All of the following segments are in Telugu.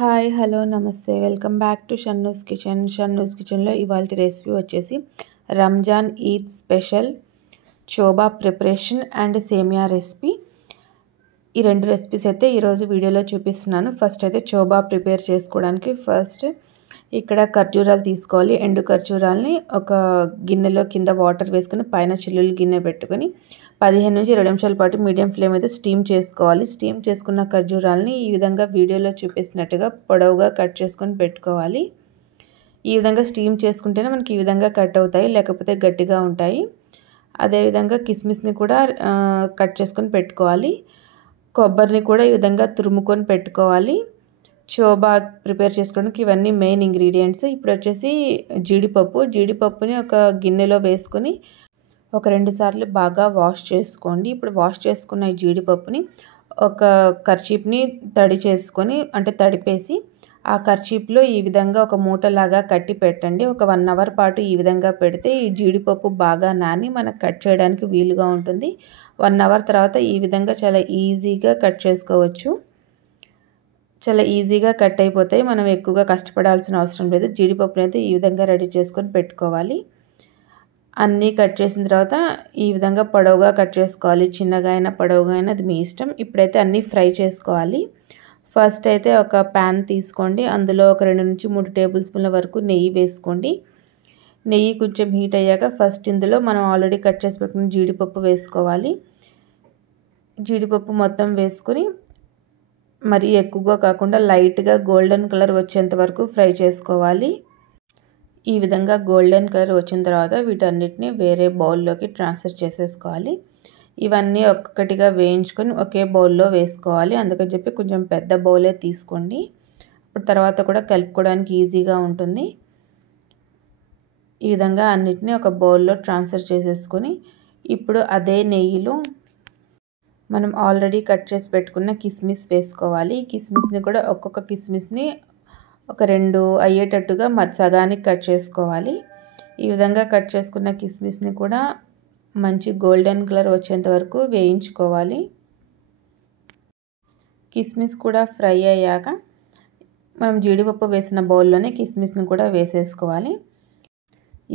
హాయ్ హలో నమస్తే వెల్కమ్ బ్యాక్ టు షన్నూస్ కిచెన్లో ఇవాళ రెసిపీ వచ్చేసి రంజాన్ ఈద్ స్పెషల్ చోబా ప్రిపరేషన్ అండ్ సేమియా రెసిపీ. ఈ రెండు రెసిపీస్ అయితే ఈరోజు వీడియోలో చూపిస్తున్నాను. ఫస్ట్ అయితే చోబా ప్రిపేర్ చేసుకోవడానికి ఇక్కడ ఖర్జూరాలు తీసుకోవాలి. ఎండు ఖర్జూరాలని ఒక గిన్నెలో కింద వాటర్ వేసుకుని పైన చిల్లులు గిన్నె పెట్టుకొని 15 నుంచి 20 నిమిషాల పాటు మీడియం ఫ్లేమ్ అయితే స్టీమ్ చేసుకోవాలి. స్టీమ్ చేసుకున్న ఖర్జూరాలని ఈ విధంగా వీడియోలో చూపిస్తున్నట్టుగా పొడవుగా కట్ చేసుకొని పెట్టుకోవాలి. ఈ విధంగా స్టీమ్ చేసుకుంటేనే మనకి ఈ విధంగా కట్ అవుతాయి, లేకపోతే గట్టిగా ఉంటాయి. అదేవిధంగా కిస్మిస్ని కూడా కట్ చేసుకొని పెట్టుకోవాలి. కొబ్బరిని కూడా ఈ విధంగా తురుముకొని పెట్టుకోవాలి. చోబా ప్రిపేర్ చేసుకోవడానికి ఇవన్నీ మెయిన్ ఇంగ్రీడియంట్స్. ఇప్పుడు వచ్చేసి జీడిపప్పుని ఒక గిన్నెలో వేసుకొని ఒక 2 సార్లు బాగా వాష్ చేసుకోండి. ఇప్పుడు వాష్ చేసుకున్న ఈ జీడిపప్పుని ఒక కర్చీప్ని తడిపేసి ఆ కర్చీప్లో ఈ విధంగా ఒక మూటలాగా కట్టి పెట్టండి. ఒక 1 అవర్ పాటు ఈ విధంగా పెడితే ఈ జీడిపప్పు బాగా నాని మనకు కట్ చేయడానికి వీలుగా ఉంటుంది. 1 అవర్ తర్వాత ఈ విధంగా చాలా ఈజీగా కట్ చేసుకోవచ్చు. చాలా ఈజీగా కట్ అయిపోతాయి. మనం ఎక్కువగా కష్టపడాల్సిన అవసరం లేదు. జీడిపప్పుని అయితే ఈ విధంగా రెడీ చేసుకొని పెట్టుకోవాలి. అన్నీ కట్ చేసిన తర్వాత ఈ విధంగా పొడవుగా కట్ చేసుకోవాలి. చిన్నగా అయినా పొడవుగా అయినా అది మీ ఇష్టం. ఇప్పుడైతే అన్నీ ఫ్రై చేసుకోవాలి. ఫస్ట్ అయితే ఒక ప్యాన్ తీసుకోండి. అందులో ఒక 2 నుంచి 3 టేబుల్ స్పూన్ల వరకు నెయ్యి వేసుకోండి. నెయ్యి కొంచెం హీట్ అయ్యాక ఫస్ట్ ఇందులో మనం ఆల్రెడీ కట్ చేసి పెట్టుకున్న జీడిపప్పు వేసుకోవాలి. జీడిపప్పు మొత్తం వేసుకొని మరీ ఎక్కువగా కాకుండా లైట్గా గోల్డెన్ కలర్ వచ్చేంత వరకు ఫ్రై చేసుకోవాలి. ఈ విధంగా గోల్డెన్ కలర్ వచ్చిన తర్వాత వీటన్నిటిని వేరే బౌల్లోకి ట్రాన్స్ఫర్ చేసేసుకోవాలి. ఇవన్నీ ఒక్కొక్కటిగా వేయించుకొని ఒకే బౌల్లో వేసుకోవాలి. అందుకని చెప్పి కొంచెం పెద్ద బౌలే తీసుకోండి. ఇప్పుడు తర్వాత కూడా కలుపుకోవడానికి ఈజీగా ఉంటుంది. ఈ విధంగా అన్నిటిని ఒక బౌల్లో ట్రాన్స్ఫర్ చేసేసుకొని ఇప్పుడు అదే నెయ్యిలో మనం ఆల్రెడీ కట్ చేసి పెట్టుకున్న కిస్మిస్ వేసుకోవాలి. ఈ కిస్మిస్ని కూడా ఒక్కొక్క కిస్మిస్ని ఒక 2 అయ్యేటట్టుగా సగానికి కట్ చేసుకోవాలి. ఈ విధంగా కట్ చేసుకున్న కిస్మిస్ని కూడా మంచి గోల్డెన్ కలర్ వచ్చేంత వరకు వేయించుకోవాలి. కిస్మిస్ కూడా ఫ్రై అయ్యాక మనం జీడిపప్పు వేసిన బౌల్లోనే కిస్మిస్ని కూడా వేసేసుకోవాలి.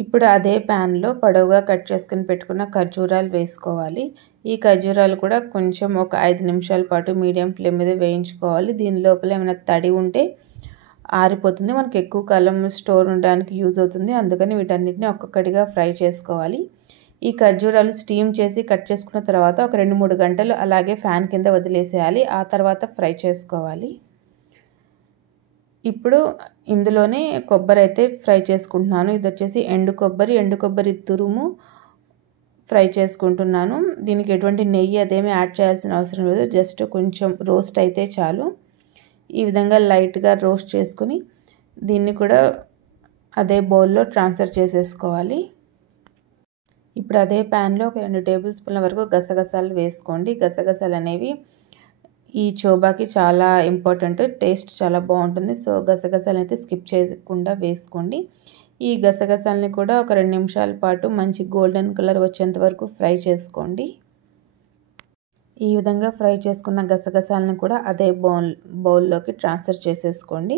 ఇప్పుడు అదే ప్యాన్లో పొడవుగా కట్ చేసుకుని పెట్టుకున్న ఖర్జూరాలు వేసుకోవాలి. ఈ ఖర్జూరాలు కూడా కొంచెం ఒక 5 నిమిషాల పాటు మీడియం ఫ్లేమ్ మీద వేయించుకోవాలి. దీని లోపల ఏమైనా తడి ఉంటే ఆరిపోతుంది. మనకు ఎక్కువ కాలం స్టోర్ ఉండడానికి యూజ్ అవుతుంది. అందుకని వీటన్నిటిని ఒక్కొక్కటిగా ఫ్రై చేసుకోవాలి. ఈ ఖర్జూరాలు స్టీమ్ చేసి కట్ చేసుకున్న తర్వాత ఒక 2-3 గంటలు అలాగే ఫ్యాన్ కింద వదిలేసేయాలి. ఆ తర్వాత ఫ్రై చేసుకోవాలి. ఇప్పుడు ఇందులోనే కొబ్బరి అయితే ఫ్రై చేసుకుంటున్నాను. ఇది వచ్చేసి ఎండు కొబ్బరి తురుము ఫ్రై చేసుకుంటున్నాను. దీనికి ఎటువంటి నెయ్యి అదేమీ యాడ్ చేయాల్సిన అవసరం లేదు. జస్ట్ కొంచెం రోస్ట్ అయితే చాలు. ఈ విధంగా లైట్గా రోస్ట్ చేసుకుని దీన్ని కూడా అదే బౌల్లో ట్రాన్స్ఫర్ చేసేసుకోవాలి. ఇప్పుడు అదే ప్యాన్లో ఒక 2 టేబుల్ స్పూన్ల వరకు గసగసాలు వేసుకోండి. గసగసాలు అనేవి ఈ చోబాకి చాలా ఇంపార్టెంట్. టేస్ట్ చాలా బాగుంటుంది. సో గసగసాలు అయితే స్కిప్ చేయకుండా వేసుకోండి. ఈ గసగసాలని కూడా ఒక 2 నిమిషాల పాటు మంచి గోల్డెన్ కలర్ వచ్చేంత వరకు ఫ్రై చేసుకోండి. ఈ విధంగా ఫ్రై చేసుకున్న గసగసాలను కూడా అదే బౌల్లోకి ట్రాన్స్ఫర్ చేసేసుకోండి.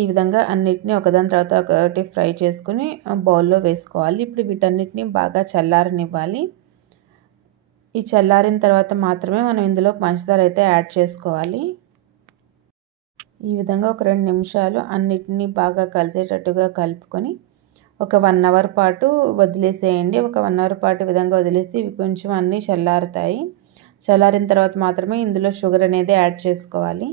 ఈ విధంగా అన్నిటిని ఒకదాని తర్వాత ఒకటి ఫ్రై చేసుకుని బౌల్లో వేసుకోవాలి. ఇప్పుడు వీటన్నిటిని బాగా చల్లారనివ్వాలి. ఈ చల్లారిన తర్వాత మాత్రమే మనం ఇందులో పంచదార అయితే యాడ్ చేసుకోవాలి. ఈ విధంగా ఒక 2 నిమిషాలు అన్నిటినీ బాగా కలిసేటట్టుగా కలుపుకొని ఒక 1 అవర్ పాటు వదిలేసేయండి. ఒక 1 అవర్ పాటు విధంగా వదిలేసి ఇవి కొంచెం అన్నీ చల్లారుతాయి. చల్లారిన తర్వాత మాత్రమే ఇందులో షుగర్ అనేది యాడ్ చేసుకోవాలి.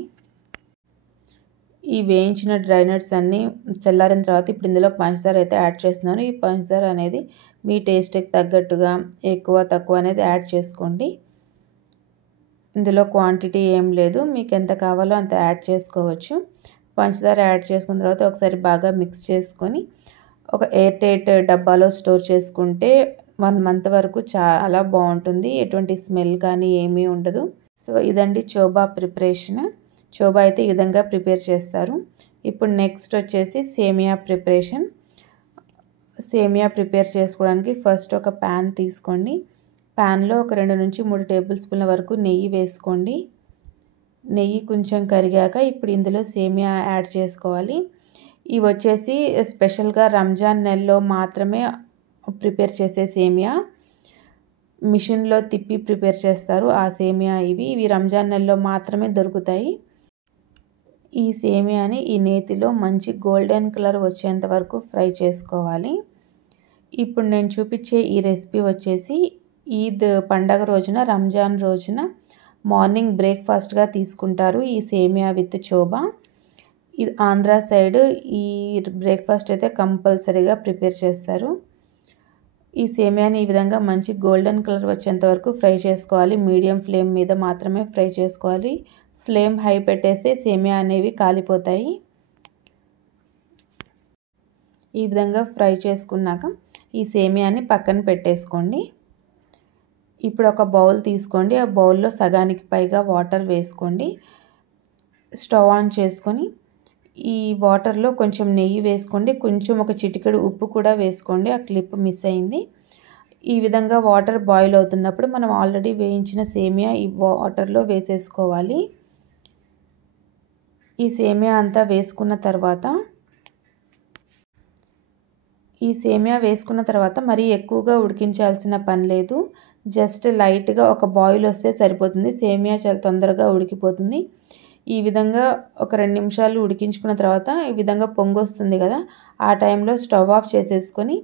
ఈ వేయించిన డ్రై నట్స్ అన్నీ చల్లారిన తర్వాత ఇప్పుడు ఇందులో పంచదార అయితే యాడ్ చేస్తున్నాను. ఈ పంచదార అనేది మీ టేస్ట్కి తగ్గట్టుగా ఎక్కువ తక్కువ అనేది యాడ్ చేసుకోండి. ఇందులో క్వాంటిటీ ఏం లేదు, మీకు ఎంత కావాలో అంత యాడ్ చేసుకోవచ్చు. పంచదార యాడ్ చేసుకున్న తర్వాత ఒకసారి బాగా మిక్స్ చేసుకొని ఒక ఎయిర్ టైట్ డబ్బాలో స్టోర్ చేసుకుంటే 1 మంత్ వరకు చాలా బాగుంటుంది. ఎటువంటి స్మెల్ కానీ ఏమీ ఉండదు. సో ఇదండి చోబా ప్రిపరేషన్. చోబా అయితే ఈ విధంగా ప్రిపేర్ చేస్తారు. ఇప్పుడు నెక్స్ట్ వచ్చేసి సేమియా ప్రిపరేషన్. సేమియా ప్రిపేర్ చేసుకోవడానికి ఫస్ట్ ఒక ప్యాన్ తీసుకోండి. ప్యాన్లో ఒక 2 నుంచి 3 టేబుల్ స్పూన్ల వరకు నెయ్యి వేసుకోండి. నెయ్యి కొంచెం కరిగాక ఇప్పుడు ఇందులో సేమియా యాడ్ చేసుకోవాలి. ఇవి వచ్చేసి స్పెషల్గా రంజాన్ నెలలో మాత్రమే ప్రిపేర్ చేసే సేమియా, మిషన్లో తిప్పి ప్రిపేర్ చేస్తారు ఆ సేమియా. ఇవి రంజాన్ నెలలో మాత్రమే దొరుకుతాయి. ఈ సేమియాని ఈ నేతిలో మంచి గోల్డెన్ కలర్ వచ్చేంత వరకు ఫ్రై చేసుకోవాలి. ఇప్పుడు నేను చూపించే ఈ రెసిపీ వచ్చేసి ఈద్ పండగ రోజున, రంజాన్ రోజున మార్నింగ్ బ్రేక్ఫాస్ట్గా తీసుకుంటారు ఈ సేమియా విత్ చోబా. ఇది ఆంధ్ర సైడ్ ఈ బ్రేక్ఫాస్ట్ అయితే కంపల్సరీగా ప్రిపేర్ చేస్తారు. ఈ సేమియాని ఈ విధంగా మంచి గోల్డెన్ కలర్ వచ్చేంత వరకు ఫ్రై చేసుకోవాలి. మీడియం ఫ్లేమ్ మీద మాత్రమే ఫ్రై చేసుకోవాలి. ఫ్లేమ్ హై పెట్టేస్తే సేమియా అనేవి కాలిపోతాయి. ఈ విధంగా ఫ్రై చేసుకున్నాక ఈ సేమియాని పక్కన పెట్టేసుకోండి. ఇప్పుడు ఒక బౌల్ తీసుకోండి. ఆ బౌల్లో సగానికి పైగా వాటర్ వేసుకోండి. స్టవ్ ఆన్ చేసుకొని ఈ వాటర్లో కొంచెం నెయ్యి వేసుకోండి. కొంచెం ఒక చిటికెడు ఉప్పు కూడా వేసుకోండి. ఆ క్లిప్ మిస్ అయింది. ఈ విధంగా వాటర్ బాయిల్ అవుతున్నప్పుడు మనం ఆల్రెడీ వేయించిన సేమియా ఈ వాటర్లో వేసేసుకోవాలి. ఈ సేమియా అంతా వేసుకున్న తర్వాత మరీ ఎక్కువగా ఉడికించాల్సిన పని లేదు. జస్ట్ లైట్గా ఒక బాయిల్ వస్తే సరిపోతుంది. సేమియా చాలా తొందరగా ఉడికిపోతుంది. ఈ విధంగా ఒక 2 నిమిషాలు ఉడికించుకున్న తర్వాత ఈ విధంగా పొంగొస్తుంది కదా, ఆ టైంలో స్టవ్ ఆఫ్ చేసేసుకొని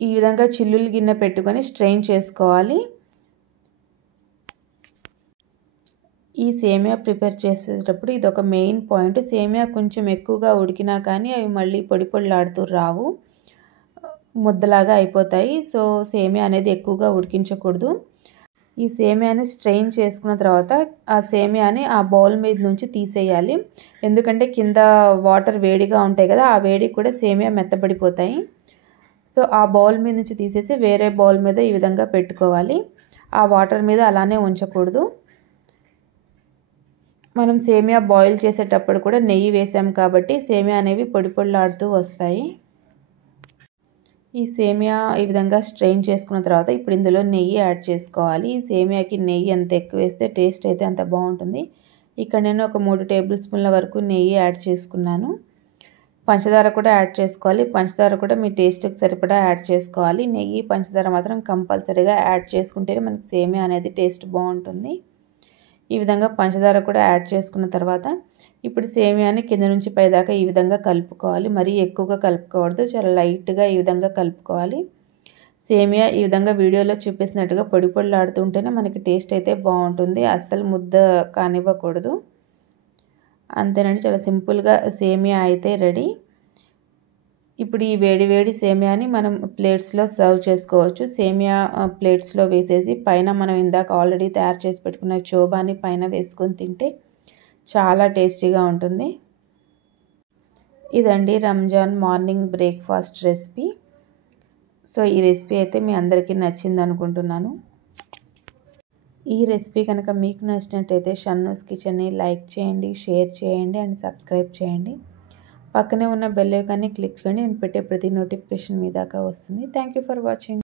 ఈ విధంగా చిల్లులు గిన్నె పెట్టుకొని స్ట్రెయిన్ చేసుకోవాలి. ఈ సేమియా ప్రిపేర్ చేసేటప్పుడు ఇది ఒక మెయిన్ పాయింట్. సేమియా కొంచెం ఎక్కువగా ఉడికినా కానీ అవి మళ్ళీ పొడి పొడిలాడుతూ రావు, ముద్దలాగా అయిపోతాయి. సో సేమియా అనేది ఎక్కువగా ఉడికించకూడదు. ఈ సేమియాని స్ట్రెయిన్ చేసుకున్న తర్వాత ఆ సేమియాని ఆ బౌల్ మీద నుంచి తీసేయాలి. ఎందుకంటే కింద వాటర్ వేడిగా ఉంటాయి కదా, ఆ వేడికి కూడా సేమియా మెత్తబడిపోతాయి. సో ఆ బౌల్ మీద నుంచి తీసేసి వేరే బౌల్ మీద ఈ విధంగా పెట్టుకోవాలి. ఆ వాటర్ మీద అలానే ఉంచకూడదు. మనం సేమియా బాయిల్ చేసేటప్పుడు కూడా నెయ్యి వేసాం కాబట్టి సేమియా అనేవి పొడి పొడిలాడుతూ వస్తాయి. ఈ సేమియా ఈ విధంగా స్ట్రెయిన్ చేసుకున్న తర్వాత ఇప్పుడు ఇందులో నెయ్యి యాడ్ చేసుకోవాలి. ఈ సేమియాకి నెయ్యి ఎంత ఎక్కువ వేస్తే టేస్ట్ అయితే అంత బాగుంటుంది. ఇక్కడ నేను ఒక 3 టేబుల్ స్పూన్ల వరకు నెయ్యి యాడ్ చేసుకున్నాను. పంచదార కూడా యాడ్ చేసుకోవాలి. పంచదార కూడా మీ టేస్ట్కి సరిపడా యాడ్ చేసుకోవాలి. నెయ్యి, పంచదార మాత్రం కంపల్సరీగా యాడ్ చేసుకుంటేనే మనకి సేమియా అనేది టేస్ట్ బాగుంటుంది. ఈ విధంగా పంచదార కూడా యాడ్ చేసుకున్న తర్వాత ఇప్పుడు సేమియాని కింద నుంచి పైదాకా ఈ విధంగా కలుపుకోవాలి. మరీ ఎక్కువగా కలుపుకోవద్దు, చాలా లైట్గా ఈ విధంగా కలుపుకోవాలి. సేమియా ఈ విధంగా వీడియోలో చూపిస్తున్నట్టుగా పొడి పొడిలాడుతుంటేనే మనకి టేస్ట్ అయితే బాగుంటుంది. అస్సలు ముద్ద కానివ్వకూడదు. అంతేనండి, చాలా సింపుల్గా సేమియా అయితే రెడీ. ఇప్పుడు ఈ వేడి వేడి సేమియాని మనం ప్లేట్స్లో సర్వ్ చేసుకోవచ్చు. సేమియా ప్లేట్స్లో వేసేసి పైన మనం ఇందాక ఆల్రెడీ తయారు చేసి పెట్టుకున్న చోబాని పైన వేసుకొని తింటే చాలా టేస్టీగా ఉంటుంది. ఇదండి Ramzan morning breakfast recipe. So ఈ రెసిపీ అయితే మీ అందరికీ నచ్చింది అనుకుంటున్నాను. ఈ రెసిపీ కనుక మీకు నచ్చినట్టయితే షన్నూస్ కిచెన్ని లైక్ చేయండి, షేర్ చేయండి అండ్ సబ్స్క్రైబ్ చేయండి. పక్కనే ఉన్న బెల్ ఐకాన్ని క్లిక్ చేయండి. నేను పెట్టే ప్రతి నోటిఫికేషన్ మీ దాకా వస్తుంది. Thank you for watching.